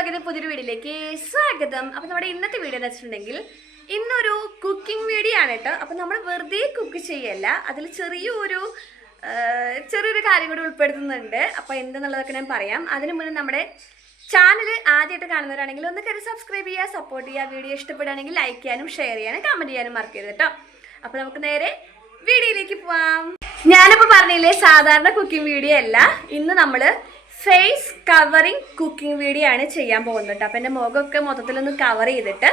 വ്ളോഗിന്റെ പുതിയൊരു വീഡിയോയിലേക്ക് സ്വാഗതം. അപ്പോൾ നമ്മുടെ ഇന്നത്തെ വീഡിയോ എന്ന് വെച്ചിട്ടുണ്ടെങ്കിൽ ഇന്നൊരു കുക്കിംഗ് വീഡിയോ ആണ് കേട്ടോ. അപ്പോൾ നമ്മൾ വെറുതെ കുക്ക് ചെയ്യല്ല, അതിൽ ചെറിയൊരു കാര്യം കൂടി ഉൾപ്പെടുത്തുന്നുണ്ട്. അപ്പോൾ എന്തെന്നുള്ളതൊക്കെ ഞാൻ പറയാം. അതിനു മുന്നേ നമ്മുടെ ചാനൽ ആദ്യമായിട്ട് കാണുന്നവരാണെങ്കിൽ ഒന്ന് കയറി സബ്സ്ക്രൈബ് ചെയ്യുക, സപ്പോർട്ട് ചെയ്യുക. വീഡിയോ ഇഷ്ടപ്പെടുകയാണെങ്കിൽ ലൈക്ക് ചെയ്യാനും ഷെയർ ചെയ്യാനും കമൻറ്റ് ചെയ്യാനും മറക്കരുത് കേട്ടോ. അപ്പോൾ നമുക്ക് നേരെ വീഡിയോയിലേക്ക് പോവാം. ഞാനിപ്പോൾ പറഞ്ഞില്ലേ, സാധാരണ കുക്കിംഗ് വീഡിയോ അല്ല, ഇന്ന് നമ്മൾ ഫേസ് കവറിങ് കുക്കിംഗ് വീഡിയോ ആണ് ചെയ്യാൻ പോകുന്നത് കേട്ടോ. അപ്പം എൻ്റെ മുഖമൊക്കെ മൊത്തത്തിലൊന്ന് കവർ ചെയ്തിട്ട്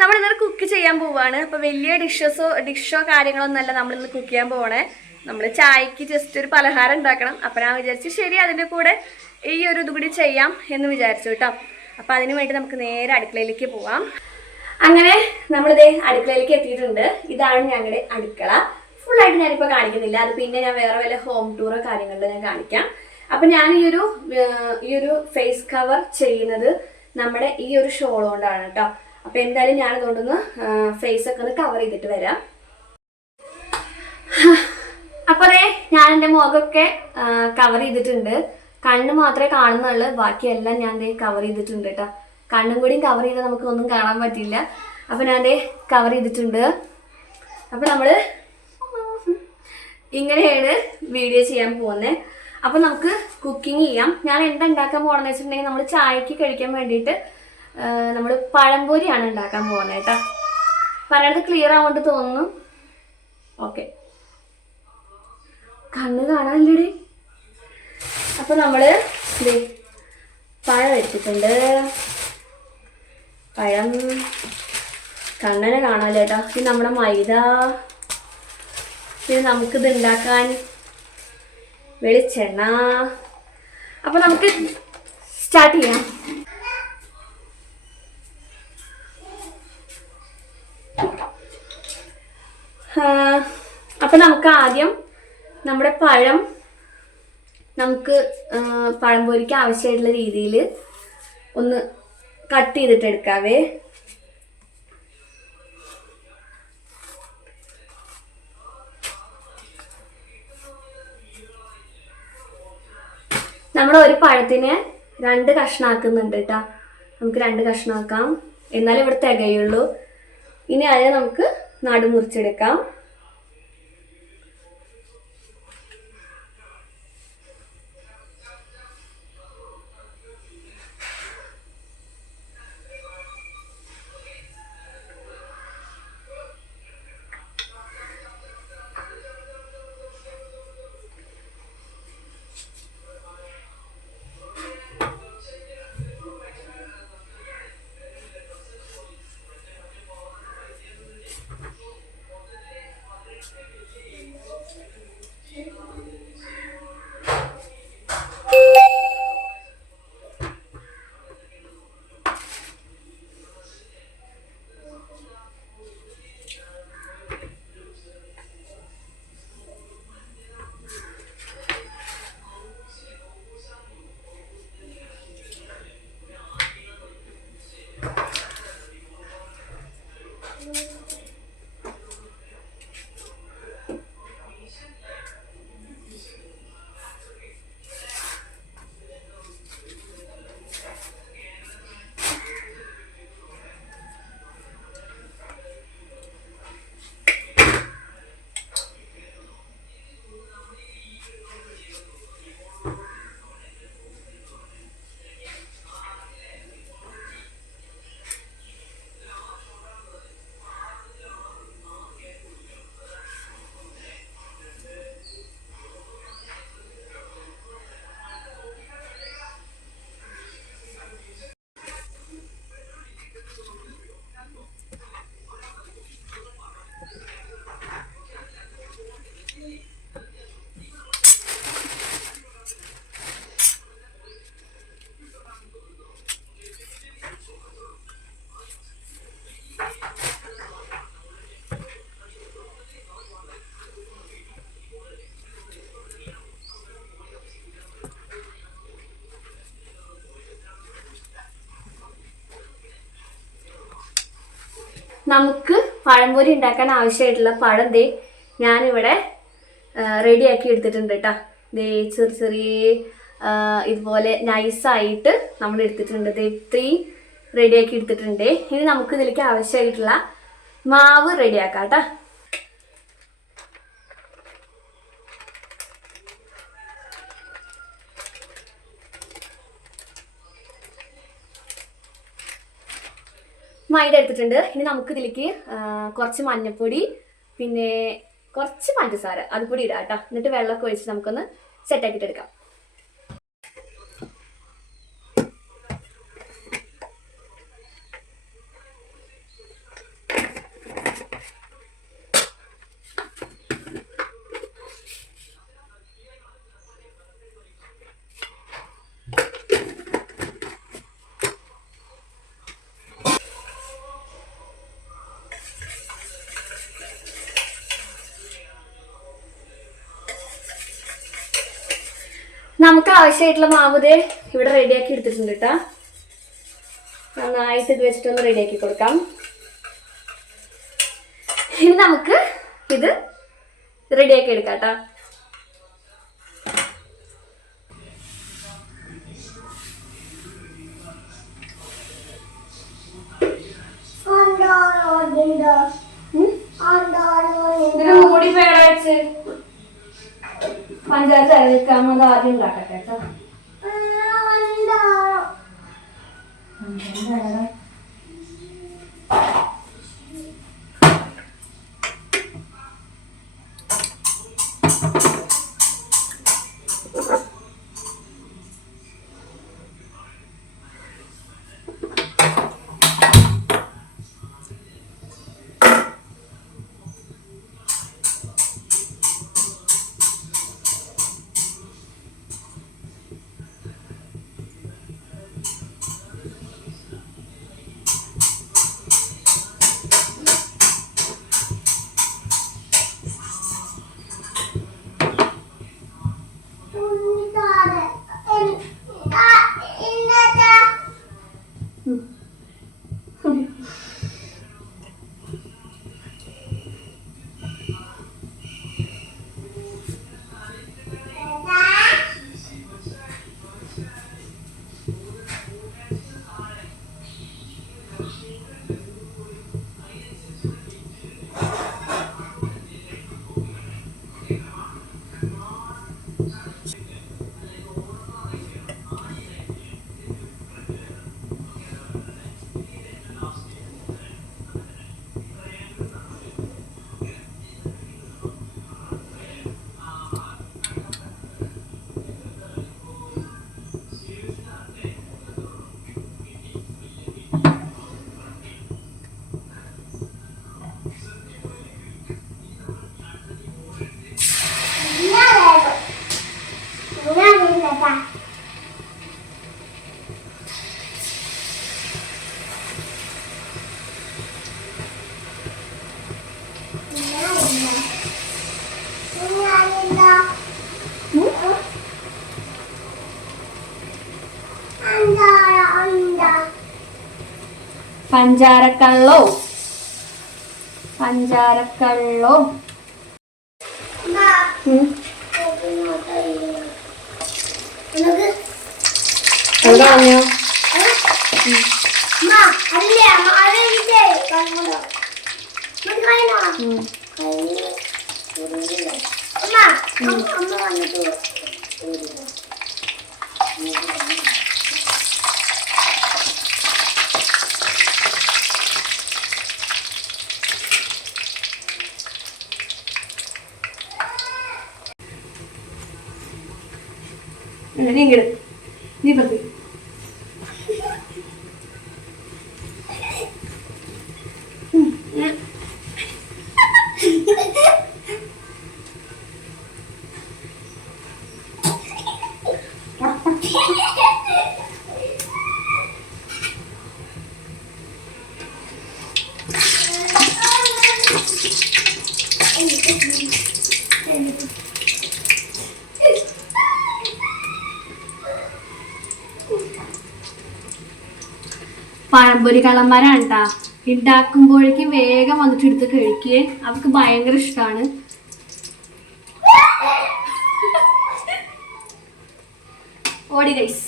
നമ്മളിന്നൊരു കുക്ക് ചെയ്യാൻ പോവുകയാണ്. അപ്പോൾ വലിയ ഡിഷോ കാര്യങ്ങളൊന്നുമല്ല നമ്മളിന്ന് കുക്ക് ചെയ്യാൻ പോകണേ. നമ്മൾ ചായക്ക് ജസ്റ്റ് ഒരു പലഹാരം ഉണ്ടാക്കണം. അപ്പം ഞാൻ വിചാരിച്ചു ശരി, അതിൻ്റെ കൂടെ ഈ ഒരു ഇത് കൂടി ചെയ്യാം എന്ന് വിചാരിച്ചു കേട്ടോ. അപ്പം അതിന് വേണ്ടി നമുക്ക് നേരെ അടുക്കളയിലേക്ക് പോവാം. അങ്ങനെ നമ്മളിതേ അടുക്കളയിലേക്ക് എത്തിയിട്ടുണ്ട്. ഇതാണ് ഞങ്ങളുടെ അടുക്കള. ഫുള്ളായിട്ട് ഞാനിപ്പോൾ കാണിക്കുന്നില്ല, അത് പിന്നെ ഞാൻ വേറെ വല്ല ഹോം ടൂറോ കാര്യങ്ങളിലോ ഞാൻ കാണിക്കാം. അപ്പം ഞാൻ ഈ ഒരു ഫേസ് കവർ ചെയ്യുന്നത് നമ്മുടെ ഈ ഒരു ഷോൾ കൊണ്ടാണ് കേട്ടോ. അപ്പം എന്തായാലും ഞാനതുകൊണ്ടൊന്ന് ഫേസൊക്കെ ഒന്ന് കവർ ചെയ്തിട്ട് വരാം. അപ്പോൾ ഞാൻ എൻ്റെ മുഖമൊക്കെ കവർ ചെയ്തിട്ടുണ്ട്. കണ്ണ് മാത്രമേ കാണുന്നുള്ളൂ, ബാക്കിയെല്ലാം ഞാൻ കവർ ചെയ്തിട്ടുണ്ട് കേട്ടോ. കണ്ണും കൂടിയും കവർ ചെയ്താൽ നമുക്കൊന്നും കാണാൻ പറ്റില്ല. അപ്പം ഞാൻ കവർ ചെയ്തിട്ടുണ്ട്. അപ്പം നമ്മൾ ഇങ്ങനെയാണ് വീഡിയോ ചെയ്യാൻ പോകുന്നത്. അപ്പം നമുക്ക് കുക്കിംഗ് ചെയ്യാം. ഞാൻ എന്താ ഉണ്ടാക്കാൻ പോകണമെന്ന് വെച്ചിട്ടുണ്ടെങ്കിൽ നമ്മൾ ചായക്ക് കഴിക്കാൻ വേണ്ടിയിട്ട് നമ്മൾ പഴംപൊരിയാണ് ഉണ്ടാക്കാൻ പോകുന്നത് കേട്ടോ. പറയുന്നത് ക്ലിയർ ആവുകൊണ്ട് തോന്നുന്നു. ഓക്കെ, കണ്ണ് കാണാനില്ലേ? അപ്പം നമ്മൾ പഴം വെച്ചിട്ടുണ്ട്. പഴം കണ്ണനെ കാണാമല്ലോ കേട്ടോ. ഇത് നമ്മുടെ മൈദ. പിന്നെ നമുക്കിത് ഉണ്ടാക്കാൻ വെളിച്ചെണ്ണ. അപ്പൊ നമുക്ക് സ്റ്റാർട്ട് ചെയ്യാം. അപ്പൊ നമുക്ക് ആദ്യം നമ്മുടെ പഴം നമുക്ക് പഴംപൊരിക്ക് ആവശ്യമായിട്ടുള്ള രീതിയിൽ ഒന്ന് കട്ട് ചെയ്തിട്ട് എടുക്കാവേ. നമ്മൾ ഒരു പഴത്തിന് 2 കഷ്ണാക്കുന്നുണ്ട് കേട്ടോ. നമുക്ക് 2 കഷ്ണാക്കാം, എന്നാലും ഇവിടെ തികയുള്ളൂ. ഇനി അതിനെ നമുക്ക് നടുമുറിച്ചെടുക്കാം. നമുക്ക് പഴംപൊരി ഉണ്ടാക്കാൻ ആവശ്യമായിട്ടുള്ള പഴം ഞാനിവിടെ റെഡിയാക്കി എടുത്തിട്ടുണ്ട് കേട്ടോ. ചെറിയ ചെറിയ ഇതുപോലെ നൈസായിട്ട് നമ്മൾ എടുത്തിട്ടുണ്ട്. ഇത്രയും റെഡിയാക്കി എടുത്തിട്ടുണ്ട്. ഇനി നമുക്ക് ഇതിലേക്ക് ആവശ്യമായിട്ടുള്ള മാവ് റെഡിയാക്കാം കേട്ടോ. മൈദ എടുത്തിട്ടുണ്ട്. ഇനി നമുക്ക് ഇതിലേക്ക് കുറച്ച് മഞ്ഞൾപ്പൊടി, പിന്നെ കുറച്ച് പഞ്ചസാര അതുകൂടി ഇടാം കേട്ടോ. എന്നിട്ട് വെള്ളമൊക്കെ ഒഴിച്ച് നമുക്കൊന്ന് സെറ്റാക്കിയിട്ട് എടുക്കാം. നമുക്ക് ആവശ്യമായിട്ടുള്ള മാവ് ഇവിടെ റെഡിയാക്കി എടുത്തിട്ടുണ്ട് കേട്ടോ. നന്നായിട്ട് ഇത് വെച്ചിട്ടൊന്ന് റെഡിയാക്കി കൊടുക്കാം. ഇനി നമുക്ക് ഇത് റെഡിയാക്കി എടുക്കാം കേട്ടോ. മൂടി പേടച്ച് പഞ്ചാര ചേർക്കാം. അത് ആദ്യം ഉണ്ടാക്കട്ടെ കേട്ടോ. പഞ്ചാരക്കള്ളോ പഞ്ചാരക്കള്ളോ നീ പറ്റി പഴംപൊരി കള്ളന്മാരാണ് കേട്ടാ. ഉണ്ടാക്കുമ്പോഴേക്കും വേഗം വന്നിട്ട് എടുത്ത് കഴിക്കേ. അവർക്ക് ഭയങ്കര ഇഷ്ടമാണ്. ഓടി ഗൈസ്.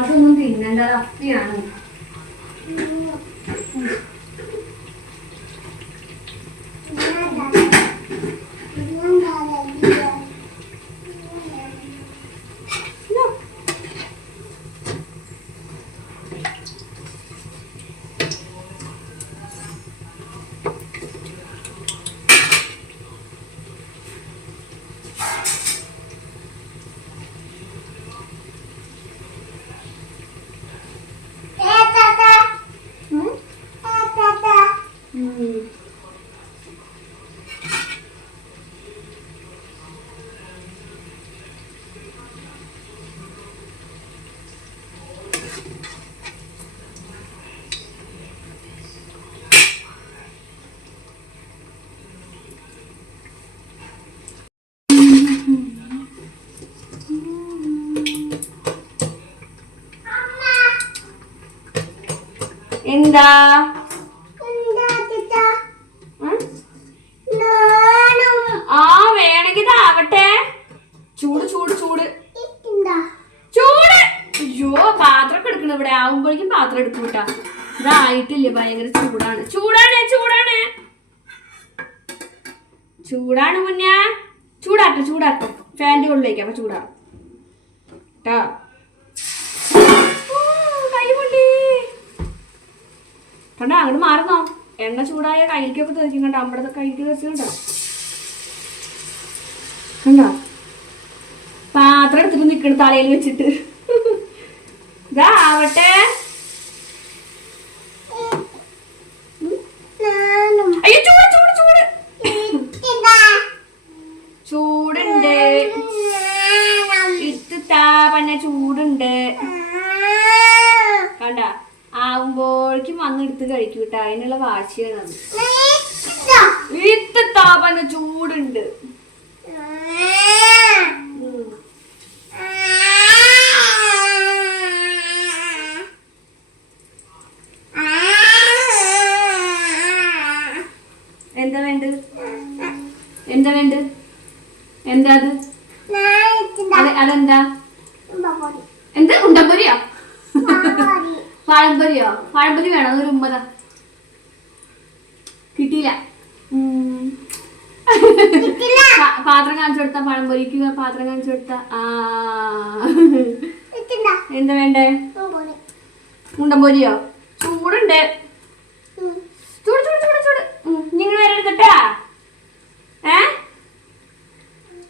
അതൊന്നും തിന്നണ്ട, അപ്പിയാണ്. എന്താ ആ വേണമെങ്കിൽ ഇതാവട്ടെ. ചൂട് ചൂട് ചൂട് ചൂട്. അയ്യോ പാത്രം എടുക്കണം, ഇവിടെ ആവുമ്പോഴേക്കും പാത്രം എടുക്കും കേട്ടാ. ഇതായിട്ടില്ലേ, ഭയങ്കര ചൂടാണ് ചൂടാണ് ചൂടാണ് ചൂടാണ് മുന്നേ. ചൂടാട്ടോ ചൂടാട്ടോ, ഫാൻ്റെ ഉള്ളിലേക്ക് അപ്പൊ ചൂടാ കേട്ടോ. കൈ പൊള്ളി കണ്ടോ, അങ്ങോട്ട് മാറുന്നോ. എണ്ണ ചൂടായ കയ്യിലേക്കൊക്കെ തെറിക്കും കണ്ടോ, നമ്മുടെ കയ്യിലേക്ക് തെറിച്ചുണ്ടോ. കണ്ടോ പാത്രം എടുത്തിട്ട് നിൽക്കണ തലയിൽ വെച്ചിട്ട്. ഇതാ ആവട്ടെ. അയ്യോ ചൂട് ചൂട് ചൂട് ചൂടുണ്ട്. ഇട്ട് താ പന്നെ ചൂടുണ്ട്. കണ്ട ആവുമ്പോഴേക്കും വന്നെടുത്ത് കഴിക്കും കേട്ടോ, അതിനുള്ള വാശിയാണ് അത്. ഇട്ട് താ പന്നെ ചൂടുണ്ട്. എന്താ വേണ്ട എന്താ വേണ്ട എന്താ അത് അതെന്താ എന്താ ഉണ്ടപ്പൊരിയോ പഴംപൊരിയോ? പഴംപൊരി വേണം, അതൊരു ഉമ്മത കിട്ടിയില്ല. പാത്രം കാണിച്ചു കൊടുത്ത പഴംപൊരിക്ക് പാത്രം കാണിച്ചു കൊടുത്ത. എന്താ വേണ്ടേ? ഉണ്ടപ്പൊരിയോ? ചൂടുണ്ട്. ചൂട് ചൂട് ചൂട് ചൂട്. നിങ്ങൾ വരെ എടുത്തിട്ടാ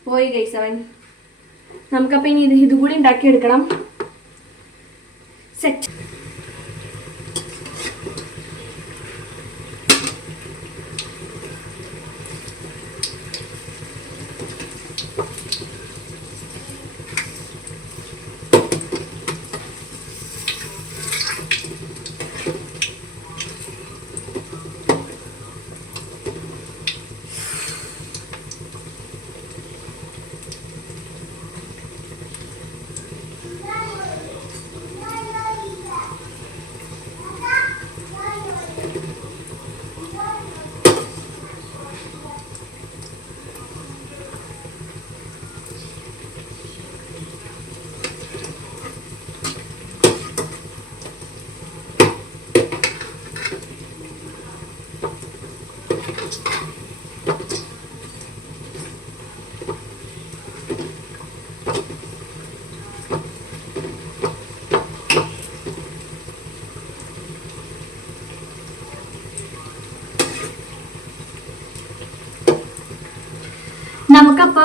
പോയി ഗൈസ് അവൻ. നമുക്കപ്പൊ ഇനി ഇത് കൂടി ഉണ്ടാക്കി എടുക്കണം. സെറ്റ്. നമുക്കപ്പോ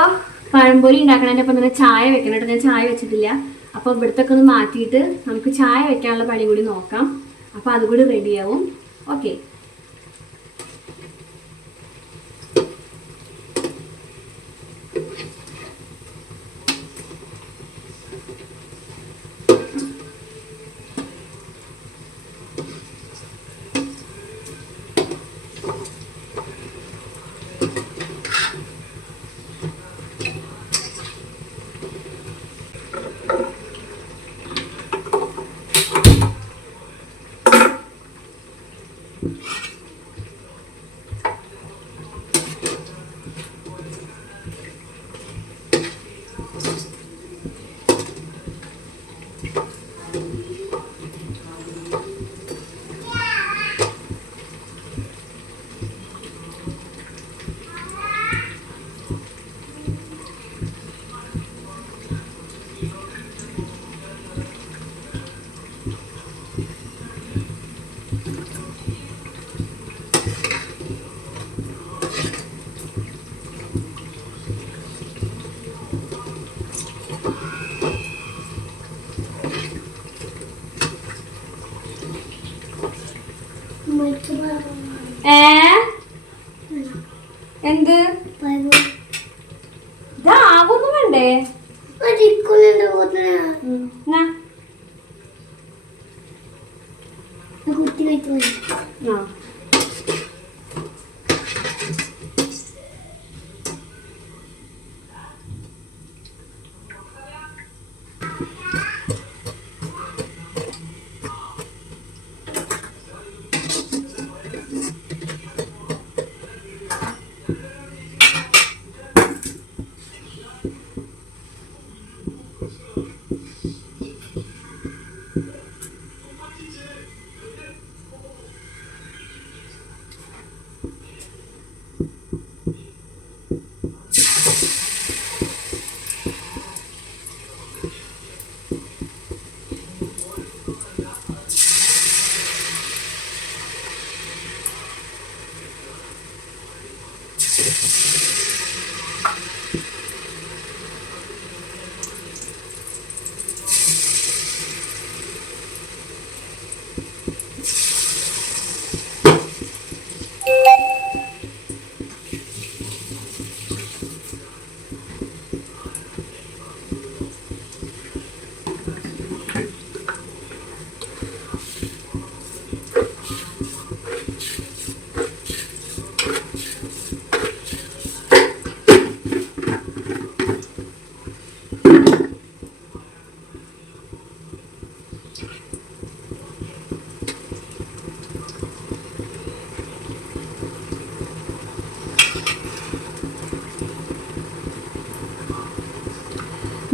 പഴംപൊരി ഉണ്ടാക്കണതിൻ്റെ ഒപ്പം തന്നെ ചായ വെക്കണം കേട്ടോ. ഞാൻ ചായ വെച്ചിട്ടില്ല. അപ്പോൾ ഇവിടുത്തെ ഒന്ന് മാറ്റിയിട്ട് നമുക്ക് ചായ വെക്കാനുള്ള പണി കൂടി നോക്കാം. അപ്പോൾ അതുകൂടി റെഡിയാവും. ഓക്കെ. ഏത് ഇതാവൊന്നും വേണ്ടേ? ആ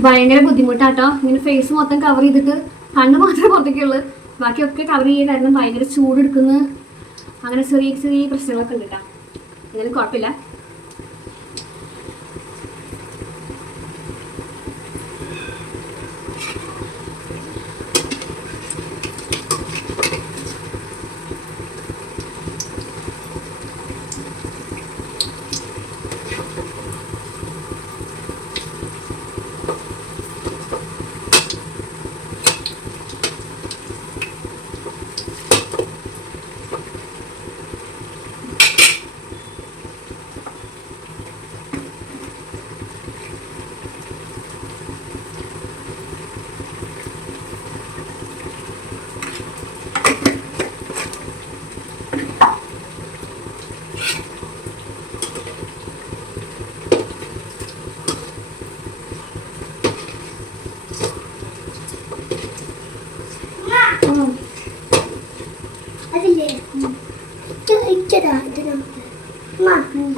ഭയങ്കര ബുദ്ധിമുട്ടാട്ടോ. ഇങ്ങനെ ഫേസ് മൊത്തം കവർ ചെയ്തിട്ട് കണ്ണ് മാത്രമേ പുറത്തേക്കുള്ളൂ, ബാക്കിയൊക്കെ കവർ ചെയ്യുക. കാരണം ഭയങ്കര ചൂടെടുക്കുന്നു, അങ്ങനെ ചെറിയ ചെറിയ പ്രശ്നങ്ങളൊക്കെ ഉണ്ട് കേട്ടോ. എന്നാലും കുഴപ്പമില്ല.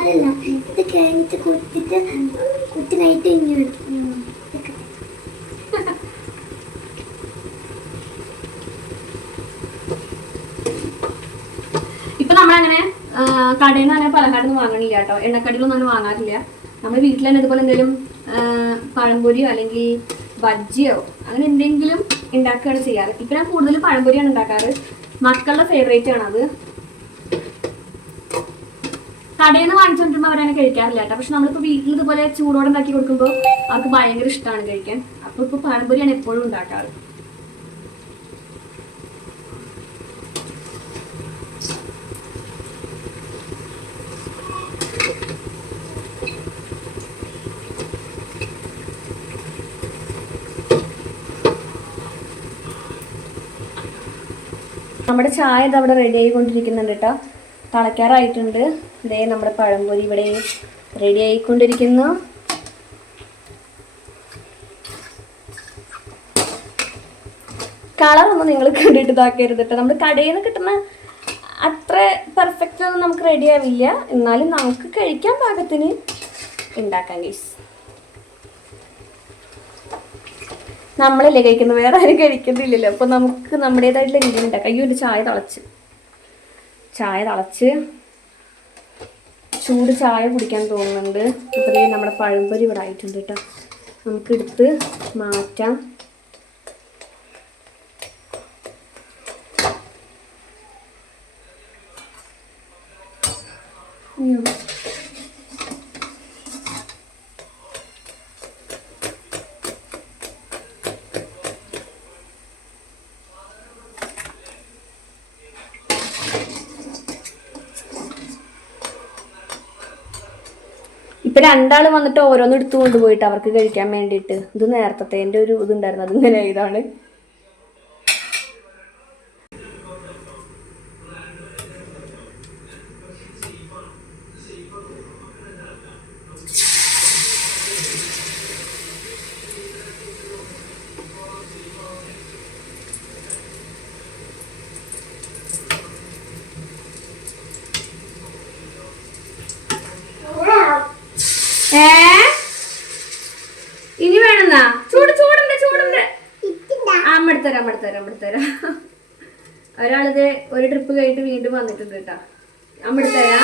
അതല്ല ഇത് കഴിഞ്ഞിട്ട് കുത്തിട്ട് കുത്തിനായിട്ട് ഇങ്ങനെ ഇപ്പൊ നമ്മളങ്ങനെ കടയിൽ നിന്ന് അങ്ങനെ പലഹാരമൊന്നും വാങ്ങണില്ല കേട്ടോ. എണ്ണക്കടികളൊന്നും അങ്ങനെ വാങ്ങാറില്ല. നമ്മൾ വീട്ടിൽ തന്നെ ഇതുപോലെ എന്തെങ്കിലും പഴംപൊരിയോ അല്ലെങ്കിൽ ബജ്ജിയോ അങ്ങനെ എന്തെങ്കിലും ഉണ്ടാക്കുകയാണ് ചെയ്യാറ്. ഇപ്പൊ ഞാൻ കൂടുതലും പഴംപൊരിയാണ് ഉണ്ടാക്കാറ്. മക്കളുടെ ഫേവറേറ്റ് ആണ് അത്. കടയിൽ നിന്ന് വാങ്ങിച്ചുകൊണ്ടിരുമ്പോൾ അവരങ്ങനെ കഴിക്കാറില്ല കേട്ടോ. പക്ഷെ നമ്മളിപ്പോൾ വീട്ടിൽ ഇതുപോലെ ചൂടോടെ ഉണ്ടാക്കി കൊടുക്കുമ്പോൾ അവർക്ക് ഭയങ്കര ഇഷ്ടമാണ് കഴിക്കാൻ. അപ്പോൾ ഇപ്പോൾ പഴംപൊരിയാണ് എപ്പോഴും ഉണ്ടാക്കാറ്. നമ്മുടെ ചായ ഇത് അവിടെ റെഡി ആയിക്കൊണ്ടിരിക്കുന്നുണ്ട് കേട്ടോ. തിളയ്ക്കാറായിട്ടുണ്ട്. ഇതേ നമ്മുടെ പഴംപൊരി ഇവിടെ റെഡി ആയിക്കൊണ്ടിരിക്കുന്നു. കളറൊന്നും നിങ്ങൾ കണ്ടിട്ട് ഇതാക്കരുത് കേട്ടോ. നമ്മൾ കടയിൽ നിന്ന് കിട്ടുന്ന അത്ര പെർഫെക്റ്റ് ഒന്നും നമുക്ക് റെഡി ആവില്ല. എന്നാലും നമുക്ക് കഴിക്കാൻ പാകത്തിന് ഉണ്ടാക്കാം ഗൈസ്. നമ്മളല്ലേ കഴിക്കുന്നത്, വേറെ ആരും കഴിക്കുന്നില്ലല്ലോ. അപ്പോൾ നമുക്ക് നമ്മുടേതായിട്ടുള്ള രീതിയിൽ ഉണ്ടാക്കാം. അയ്യോ എൻ്റെ ചായ തിളച്ച് ചൂട് ചായ കുടിക്കാൻ തോന്നുന്നുണ്ട്. അപ്പോൾ നമ്മുടെ പഴംപൊരി ഇവിടെ ആയിട്ടുണ്ട് കേട്ടോ. നമുക്കെടുത്ത് മാറ്റാം. ഇപ്പൊ രണ്ടാള് വന്നിട്ട് ഓരോന്ന് എടുത്തു കൊണ്ടുപോയിട്ട് അവർക്ക് കഴിക്കാൻ വേണ്ടിയിട്ട്. ഇത് നേരത്തെ ഒരു ഇതുണ്ടായിരുന്നു, അതിങ്ങനെ ഇതാണ്. ഇനി വേണമെന്നാ? ചൂടുണ്ട്. അമ്മടുത്തരാം. ഒരാളിത് ഒരു ട്രിപ്പ് കഴിഞ്ഞിട്ട് വീണ്ടും വന്നിട്ടുണ്ട് കേട്ടാ. അമ്മടുത്തരാ.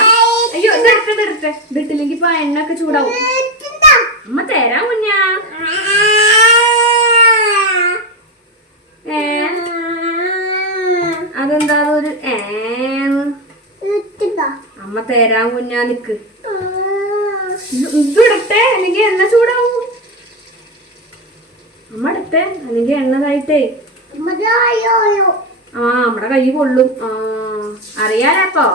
അയ്യോ ഇതിട്ടില്ലെങ്കിൽ ഇപ്പൊ എണ്ണൊക്കെ ചൂടാവും. അമ്മ തരാം കുഞ്ഞാ. അതെന്താ ഒരു അമ്മ തരാം കുഞ്ഞാ, നിക്ക്. ഇതിടട്ടെ, അല്ലെങ്കിൽ എണ്ണ ചൂടാവും. അമ്മ എടുത്തേ, അല്ലെങ്കിൽ എണ്ണതായിട്ടേ നമ്മടെ കൈ പൊള്ളും. അറിയാലോ.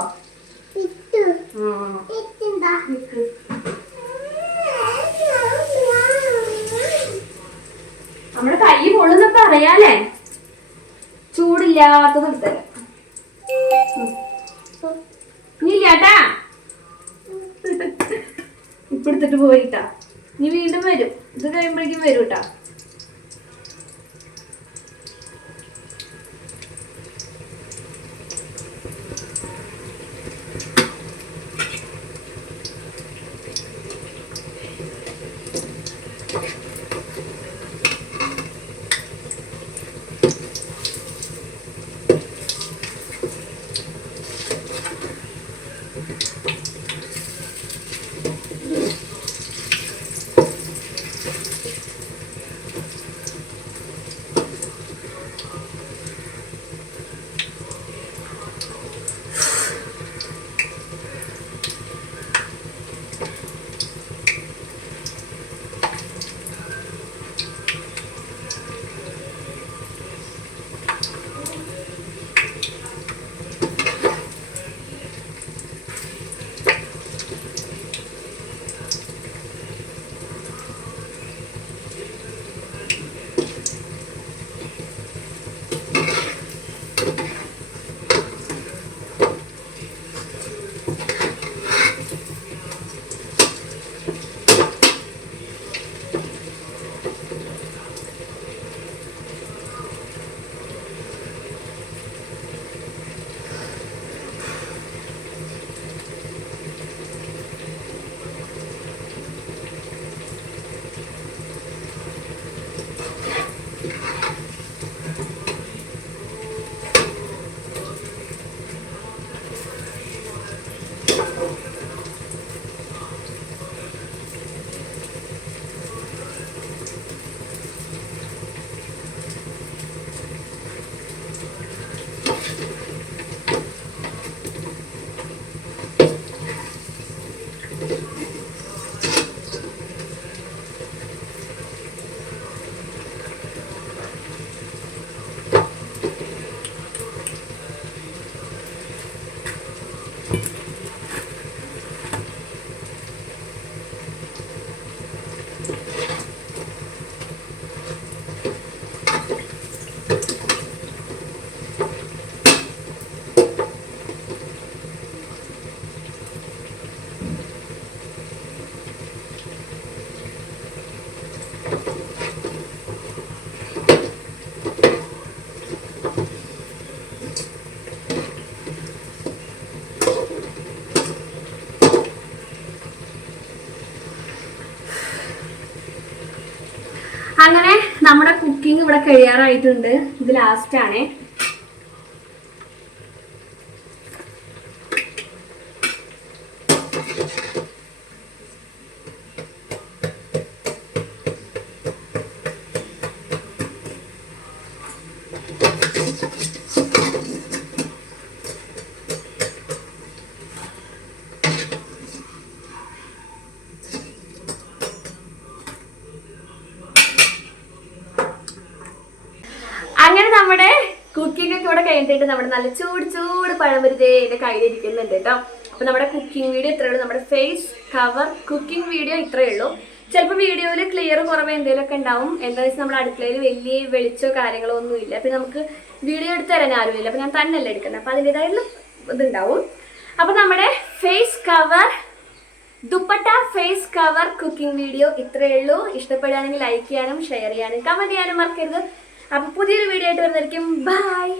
നമ്മുടെ കൈ പൊള്ളുന്നപ്പോ അറിയാലേ. ചൂടില്ലാത്തത് എടുത്തരാം. ഇല്ലാട്ടാ, ഇപ്പൊ എടുത്തിട്ട് പോയിട്ടാ. നീ വീണ്ടും വരും, ഇത് കഴിയുമ്പോഴേക്കും വരും കേട്ടാ. അങ്ങനെ നമ്മുടെ കുക്കിംഗ് ഇവിടെ കഴിയാറായിട്ടുണ്ട്. ഇത് ലാസ്റ്റ് ആണ്. അങ്ങനെ നമ്മുടെ കുക്കിംഗ് ഒക്കെ ഇവിടെ കഴിഞ്ഞിട്ട് നമ്മുടെ നല്ല ചൂട് ചൂട് പഴംപൊരി എന്റെ കയ്യിലിരിക്കുന്നുണ്ട് കേട്ടോ. അപ്പോൾ നമ്മുടെ കുക്കിംഗ് വീഡിയോ ഇത്രയേ ഉള്ളൂ. നമ്മുടെ ഫേസ് കവർ കുക്കിംഗ് വീഡിയോ ഇത്രയേ ഉള്ളൂ. ചിലപ്പോൾ വീഡിയോയിൽ ക്ലിയർ കുറവ് എന്തെങ്കിലുമൊക്കെ ഉണ്ടാവും. എന്താണെന്ന് വെച്ചാൽ നമ്മുടെ അടുക്കളയിൽ വലിയ വെളിച്ചോ കാര്യങ്ങളോ ഒന്നും ഇല്ല. പിന്നെ നമുക്ക് വീഡിയോ എടുത്ത് തരാൻ ആരുമില്ല. അപ്പോൾ ഞാൻ തന്നെയല്ലേ എടുക്കുന്നത്. അപ്പോൾ അതിൻ്റെതായിട്ടുള്ള ഇതുണ്ടാവും. അപ്പോൾ നമ്മുടെ face cover dupatta face cover cooking video ഇത്രയേ ഉള്ളൂ. ഇഷ്ടപ്പെടുകയാണെങ്കിൽ ലൈക്ക് ചെയ്യാനും ഷെയർ ചെയ്യാനും കമൻറ്റ് ചെയ്യാനും മറക്കരുത്. അപ്പോൾ പുതിയൊരു വീഡിയോ ആയിട്ട് വരുന്നതായിരിക്കും. ബൈ.